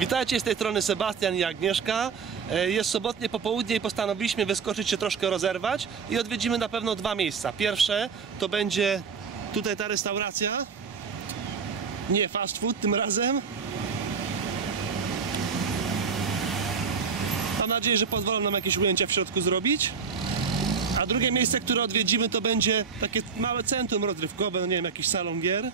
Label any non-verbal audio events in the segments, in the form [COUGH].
Witajcie z tej strony Sebastian i Agnieszka. E, Jest sobotnie popołudnie i postanowiliśmy wyskoczyć się troszkę rozerwać i odwiedzimy na pewno dwa miejsca. Pierwsze to będzie tutaj ta restauracja. Nie fast food tym razem. Mam nadzieję, że pozwolą nam jakieś ujęcia w środku zrobić. A drugie miejsce, które odwiedzimy, to będzie takie małe centrum rozrywkowe, no nie wiem, jakiś salon gier.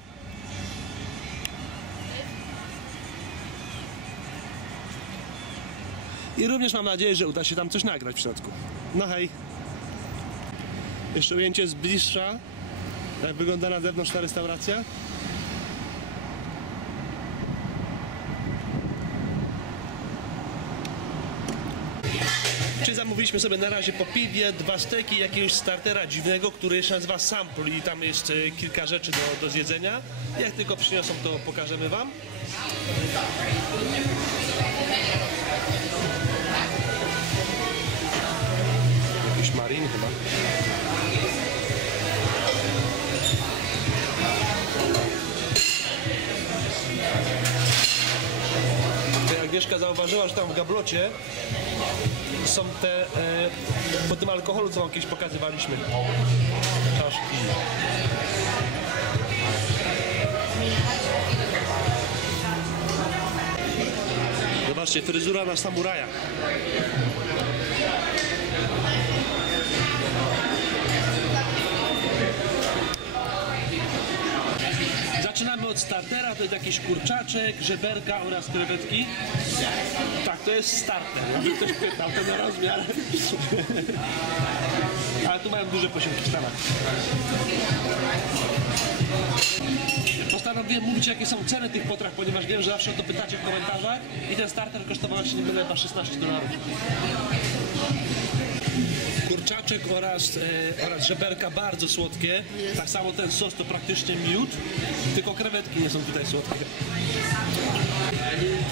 I również mam nadzieję, że uda się tam coś nagrać w środku. No hej. Jeszcze ujęcie z bliższa. Jak wygląda na zewnątrz ta restauracja. Czy zamówiliśmy sobie na razie po piwie, dwa steki, jakiegoś startera dziwnego, który się nazywa Sample i tam jest e, kilka rzeczy do, do zjedzenia. Jak tylko przyniosą, to pokażemy Wam. Jakiś marin chyba. Tutaj Agnieszka zauważyła, że tam w gablocie są te, e, po tym alkoholu, co wam kiedyś pokazywaliśmy. Czaszki. Zobaczcie, fryzura na samuraja. Zaczynamy od startera, to jest jakiś kurczaczek, żeberka oraz krewetki. Tak, to jest starter, jakby ktoś pytał, ten rozmiar. Ale tu mają duże posiłki w Stanach. Postanowiłem mówić, jakie są ceny tych potraw, ponieważ wiem, że zawsze o to pytacie w komentarzach. I ten starter kosztował, się nie mylę, chyba 16 dolarów. Kurczaczek oraz, e, oraz żeberka bardzo słodkie. Tak samo ten sos to praktycznie miód, tylko krewetki nie są tutaj słodkie.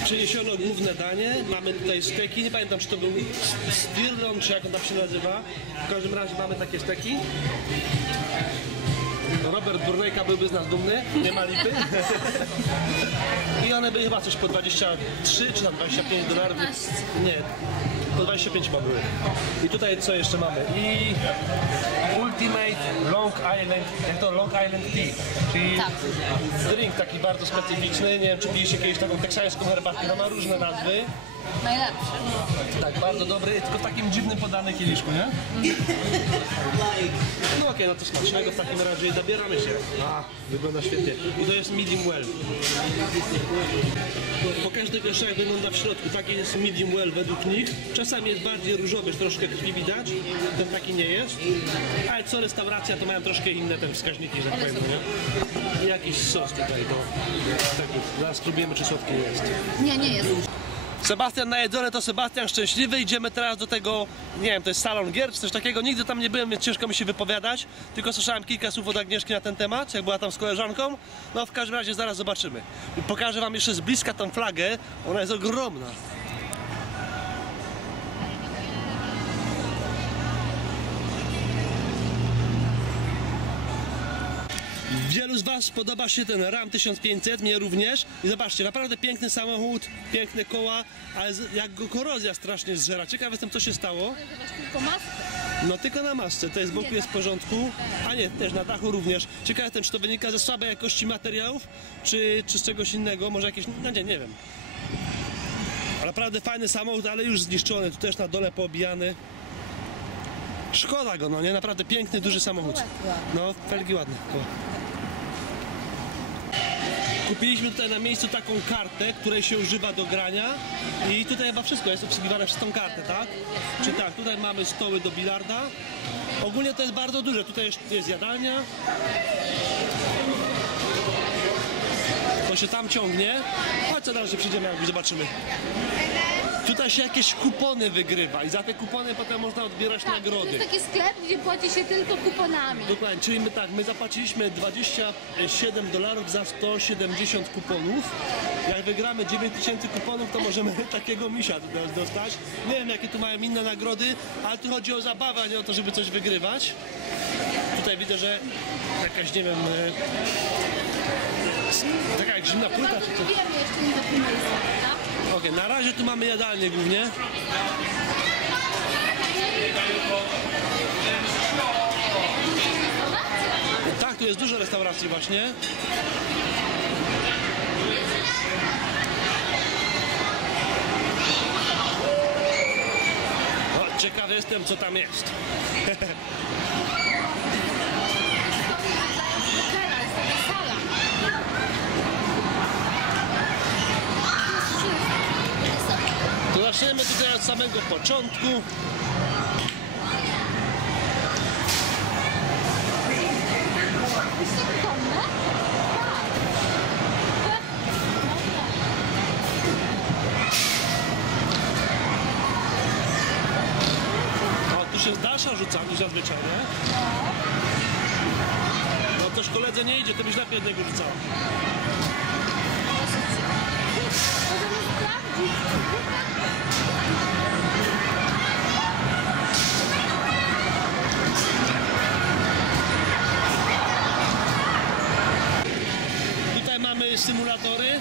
Przyniesiono główne danie, mamy tutaj steki, nie pamiętam czy to był stirlon, czy jak on tam się nazywa. W każdym razie mamy takie steki. Robert Burnejka byłby z nas dumny, nie ma lipy. I one były chyba coś po 23 czy tam 25 dolarów. Nie, po 25 chyba były. I tutaj co jeszcze mamy? I Ultimate Long Island, jak to Long Island Tea, czyli Tak. drink taki bardzo specyficzny. Nie wiem, czy piliście kiedyś taką teksańską herbatkę, ona ma różne nazwy. Najlepszy. Tak, bardzo dobry, tylko w takim dziwnym podany kieliszku, nie? No okej, no to smacznego w takim razie zabieramy się. A, wygląda świetnie. I to jest medium well. Tylko jeszcze jak wygląda w środku. Taki jest medium well według nich. Czasami jest bardziej różowy, troszkę krwi widać. Ten taki nie jest. Ale co restauracja, to mają troszkę inne te wskaźniki, że tak powiem, nie? Jakiś sos tutaj do taki. Zaraz spróbujemy, czy słodki jest. Nie, nie jest. Sebastian najedzony to Sebastian szczęśliwy. Idziemy teraz do tego, nie wiem, to jest salon gier czy coś takiego. Nigdy tam nie byłem, więc ciężko mi się wypowiadać. Tylko słyszałem kilka słów od Agnieszki na ten temat, jak była tam z koleżanką. No w każdym razie zaraz zobaczymy. Pokażę wam jeszcze z bliska tą flagę. Ona jest ogromna. Wielu z Was podoba się ten Ram 1500, mnie również. I zobaczcie, naprawdę piękny samochód, piękne koła, ale jak go korozja strasznie zżera. Ciekaw jestem, co się stało. Tylko maskę. No tylko na masce, to jest z boku jest w porządku, a nie, też na dachu również. Ciekaw jestem, czy to wynika ze słabej jakości materiałów, czy, czy z czegoś innego, może jakieś, no nie, nie wiem. Naprawdę fajny samochód, ale już zniszczony, tu też na dole poobijany. Szkoda go, no nie, naprawdę piękny, duży samochód. No, felgi ładne. Kupiliśmy tutaj na miejscu taką kartę, której się używa do grania i tutaj chyba wszystko jest obsługiwane przez tą kartę, tak? Czy tak, tutaj mamy stoły do bilarda. Ogólnie to jest bardzo duże, tutaj jest jadalnia. To się tam ciągnie. Chodź co dalej przyjdziemy, jak zobaczymy. Tutaj się jakieś kupony wygrywa i za te kupony potem można odbierać Tak, to nagrody. jest taki sklep, gdzie płaci się tylko kuponami. Dokładnie, czyli my tak, my zapłaciliśmy 27 dolarów za 170 kuponów. Jak wygramy 9000 kuponów, to możemy [LAUGHS] takiego misia do- dostać. Nie wiem, jakie tu mają inne nagrody, ale tu chodzi o zabawę, a nie o to, żeby coś wygrywać. Tutaj widzę, że jakaś, nie wiem, e, taka jak zimna płyta czy jeszcze nie do Okej, na razie tu mamy jadalnię głównie. Tak, tu jest dużo restauracji właśnie. Ciekawy jestem, co tam jest. [LAUGHS] Hotela, jest taka sala. To zaczniemy tutaj od samego początku. O, tu się dalsza rzuca niż zazwyczaj, nie? No to koledze nie idzie, to byś lepiej od niego rzucała. Możemy sprawdzić. Symulatory.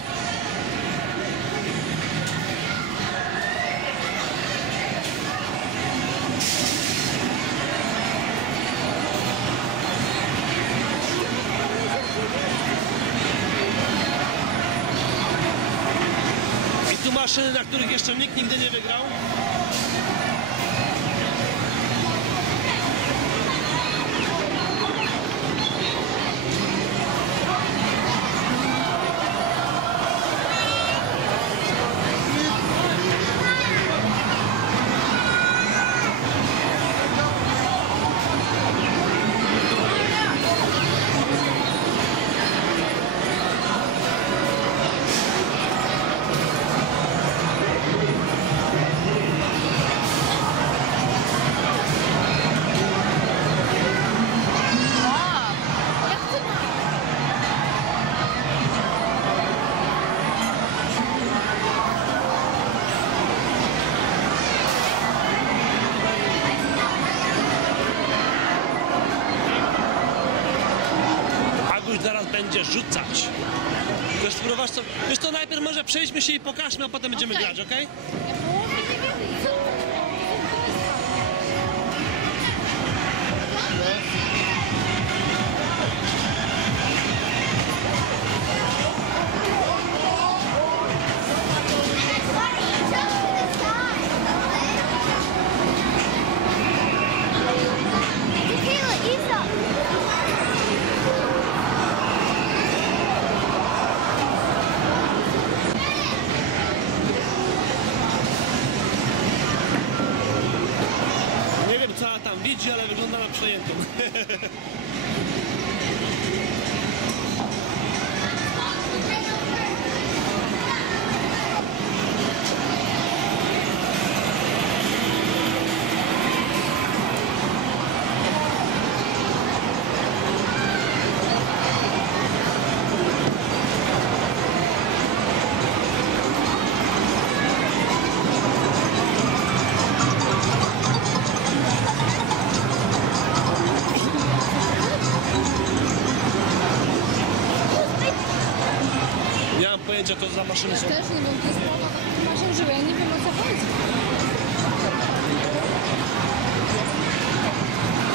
I tu maszyny, na których jeszcze nikt nigdy nie wygrał. Przejdźmy się i pokażmy, a potem będziemy Okej. grać, okej? Ja Co to za maszyny są. Też nie wiem, to jest takich maszyn, że ja nie wiem o co chodzi.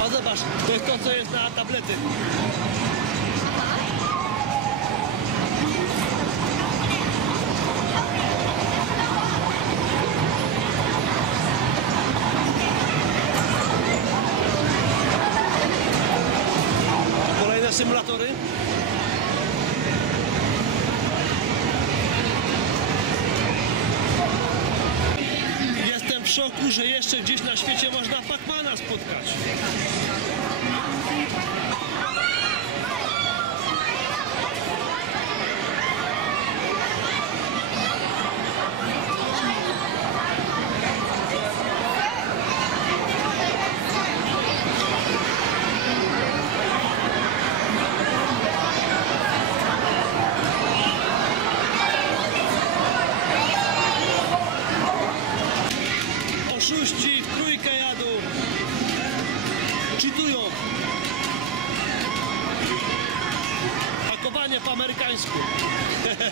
O zobacz, to jest to co jest na tablety. Szoku, że jeszcze gdzieś na świecie można Pacmana spotkać.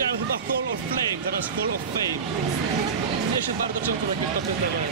powiedziałem chyba Hall of Flame, zamiast Hall of Fame. Mnie się bardzo często takie popędzone. Stack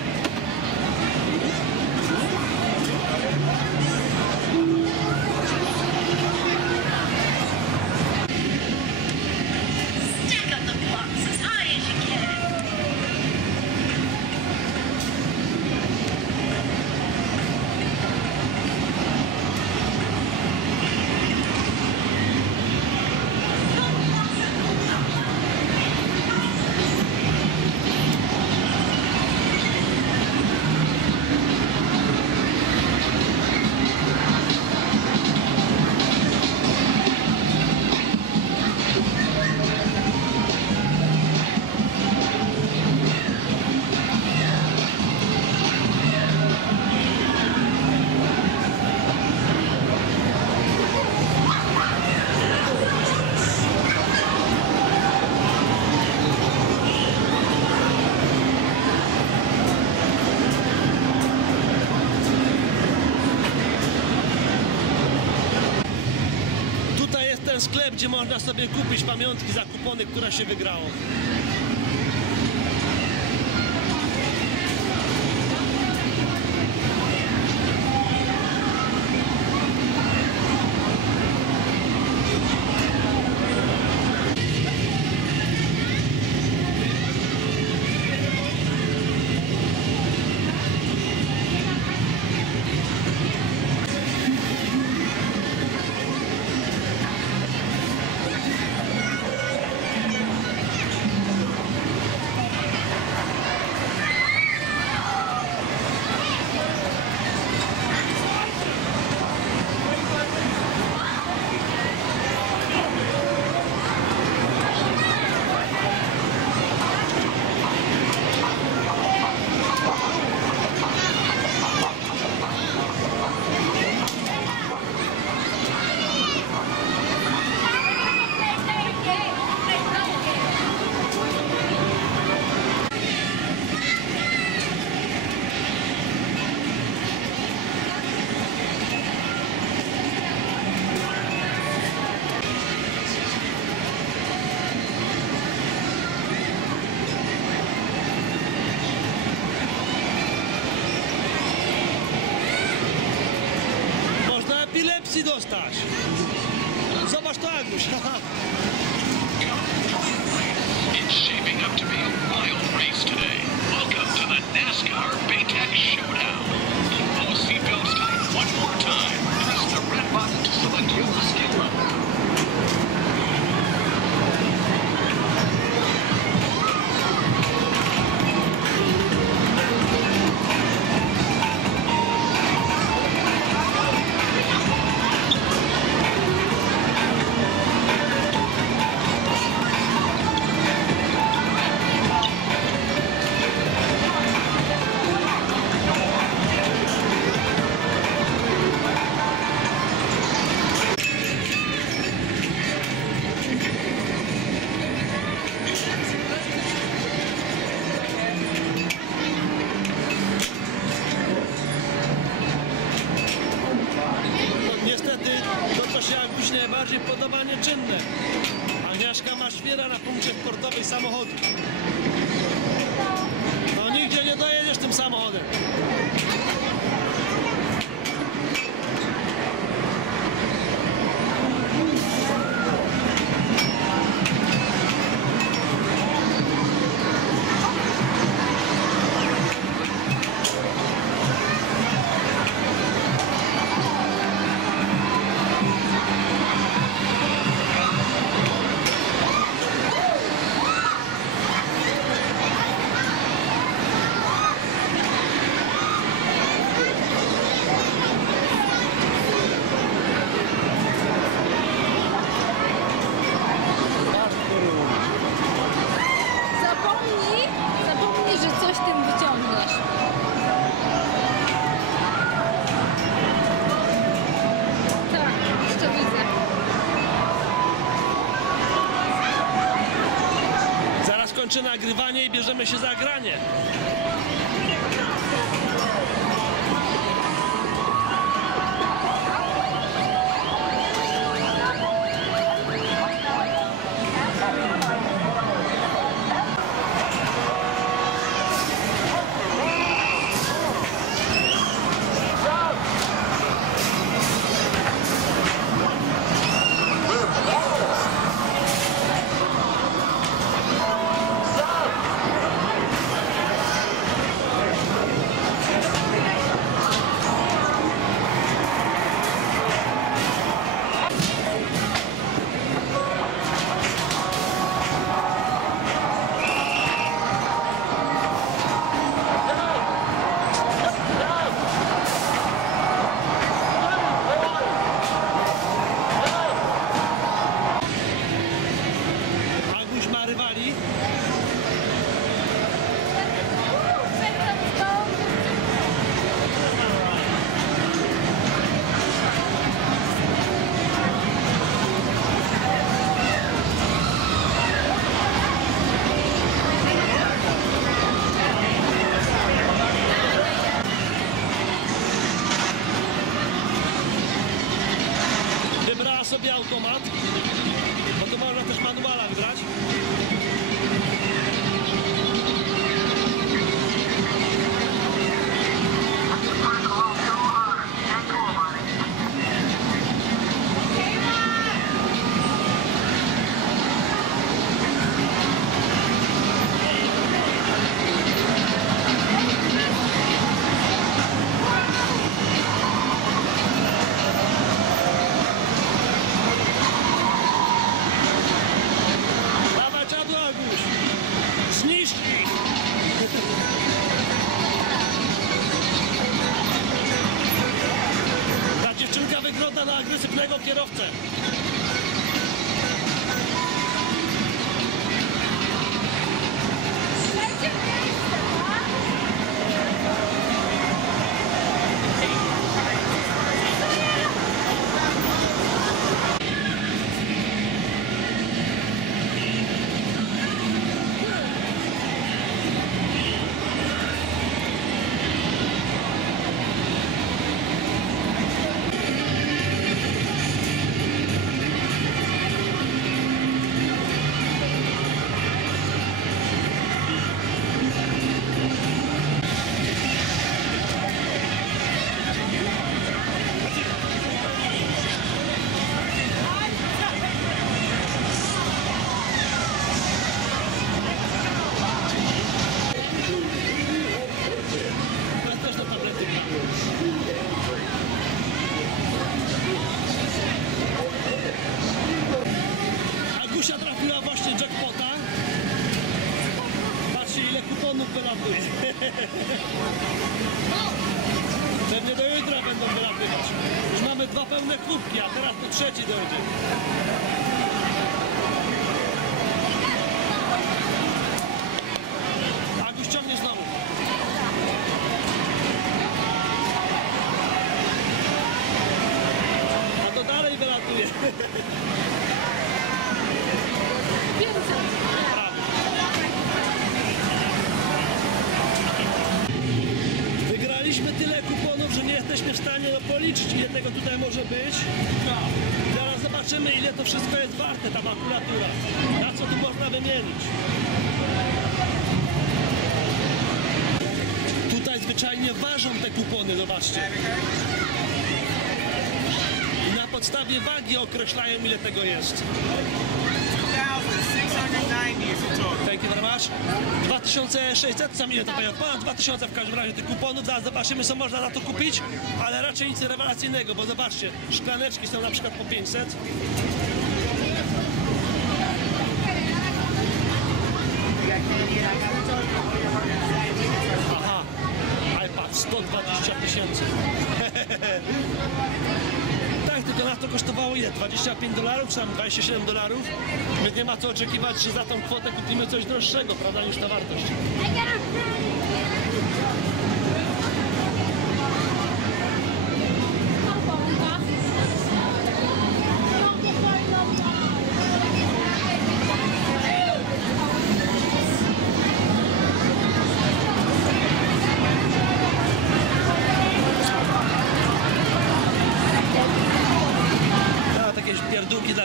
sklep, gdzie można sobie kupić pamiątki za kupony, które się wygrało. mustache. Najbardziej podoba, nieczynne. Agnieszka ma świera na punkcie sportowej samochodu. No nigdzie nie dojedziesz tym samochodem. Kończę nagrywanie i bierzemy się za granie. Kierowcę. Tutaj zwyczajnie ważą te kupony, zobaczcie. I na podstawie wagi określają, ile tego jest. 2,690 is the total. Thank you very much. 2600, sam ile to pamiętam? Ponad 2000 w każdym razie tych kuponów. Zaraz zobaczymy, co można za to kupić, ale raczej nic rewelacyjnego, bo zobaczcie, szklaneczki są na przykład po 500. 120 tysięcy. [LAUGHS] Tak, tylko nas to kosztowało ile? 25 dolarów, czy tam 27 dolarów? Więc nie ma co oczekiwać, że za tą kwotę kupimy coś droższego, prawda, niż ta wartość.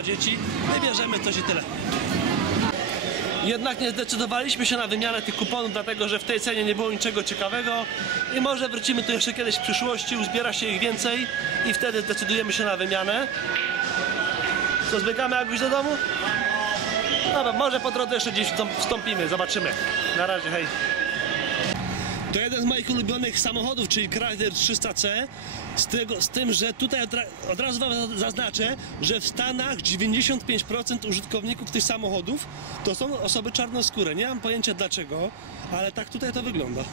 Dzieci, wybierzemy coś i tyle. Jednak nie zdecydowaliśmy się na wymianę tych kuponów, dlatego że w tej cenie nie było niczego ciekawego i może wrócimy tu jeszcze kiedyś w przyszłości, uzbiera się ich więcej i wtedy zdecydujemy się na wymianę. Co, zbiegamy jakoś do domu? Dobra, może po drodze jeszcze gdzieś wstąp- wstąpimy, zobaczymy. Na razie, hej. To jeden z moich ulubionych samochodów, czyli Chrysler 300C. Z, tego, z tym, że tutaj od, od razu Wam zaznaczę, że w Stanach 95% użytkowników tych samochodów to są osoby czarnoskóre. Nie mam pojęcia dlaczego, ale tak tutaj to wygląda.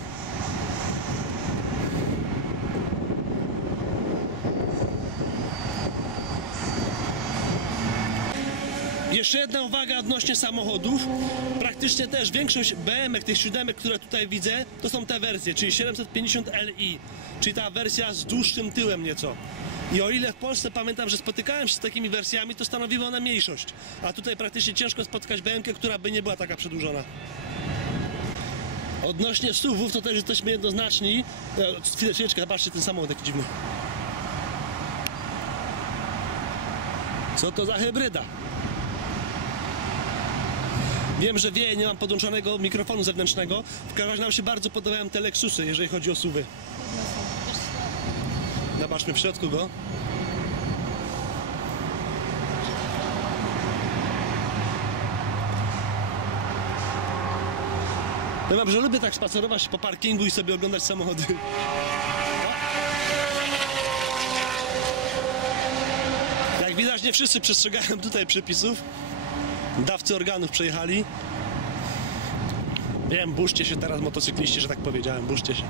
Jeszcze jedna uwaga odnośnie samochodów. Praktycznie też większość BMW, tych siódemek, które tutaj widzę, to są te wersje, czyli 750 Li, czyli ta wersja z dłuższym tyłem nieco. I o ile w Polsce pamiętam, że spotykałem się z takimi wersjami, to stanowiły one mniejszość. A tutaj praktycznie ciężko spotkać BMW, która by nie była taka przedłużona. Odnośnie SUVów, to też jesteśmy jednoznaczni. E, chwileczkę, zobaczcie ten samochód jaki dziwny. Co to za hybryda? Wiem, że wie, nie mam podłączonego mikrofonu zewnętrznego. W każdym razie nam się bardzo podobają te Lexusy, jeżeli chodzi o suwy. Zobaczmy w środku go. Ja wam, że lubię tak spacerować po parkingu i sobie oglądać samochody. Jak widać, nie wszyscy przestrzegają tutaj przepisów. Dawcy organów przejechali. Wiem, burzcie się teraz motocykliści, że tak powiedziałem, burzcie się.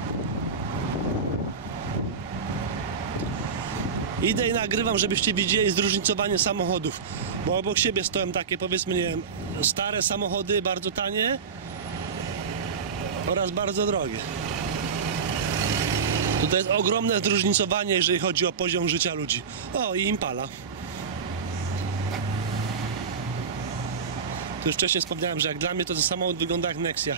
Idę i nagrywam, żebyście widzieli zróżnicowanie samochodów. Bo obok siebie stoją takie, powiedzmy, nie wiem, stare samochody, bardzo tanie oraz bardzo drogie. Tutaj jest ogromne zróżnicowanie, jeżeli chodzi o poziom życia ludzi. O, i Impala. Tu już wcześniej wspomniałem, że jak dla mnie to ten samochód wygląda jak Nexia.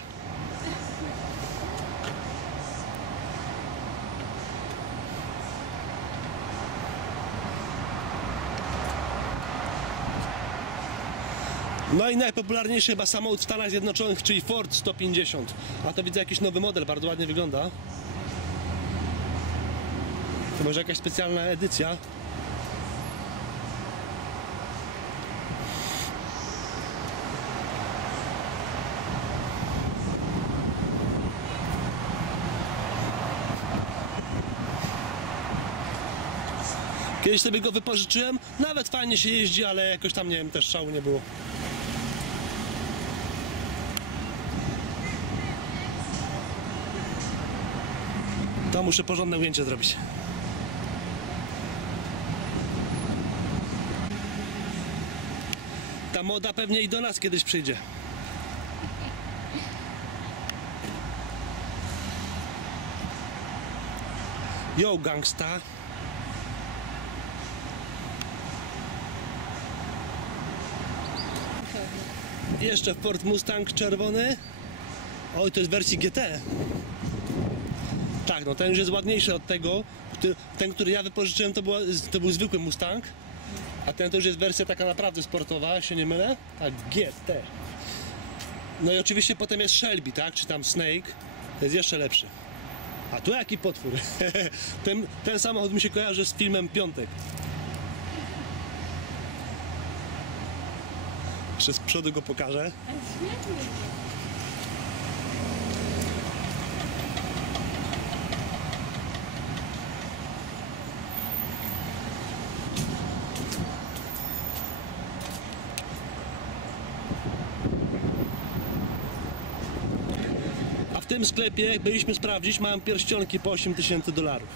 No i najpopularniejszy chyba samochód w Stanach Zjednoczonych, czyli Ford 150. A to widzę jakiś nowy model, bardzo ładnie wygląda. To może jakaś specjalna edycja. Kiedyś sobie go wypożyczyłem, nawet fajnie się jeździ, ale jakoś tam, nie wiem, też szału nie było. To muszę porządne ujęcie zrobić. Ta moda pewnie i do nas kiedyś przyjdzie. Yo, gangsta. Jeszcze Ford Mustang czerwony. Oj, to jest wersji GT. Tak, no ten już jest ładniejszy od tego. Ten, który ja wypożyczyłem, to, to był zwykły Mustang. A ten to już jest wersja taka naprawdę sportowa, się nie mylę? Tak, GT. No i oczywiście potem jest Shelby, tak? Czy tam Snake. To jest jeszcze lepszy. A tu jaki potwór. [LAUGHS] ten, ten samochód mi się kojarzy z filmem Piątek. Jeszcze z przodu go pokażę. A w tym sklepie, byliśmy sprawdzić, mają pierścionki po 8 tysięcy dolarów.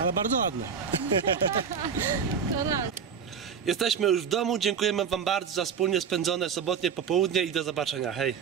Ale bardzo ładne. To raz. Jesteśmy już w domu. Dziękujemy Wam bardzo za wspólnie spędzone sobotnie popołudnie i do zobaczenia. Hej!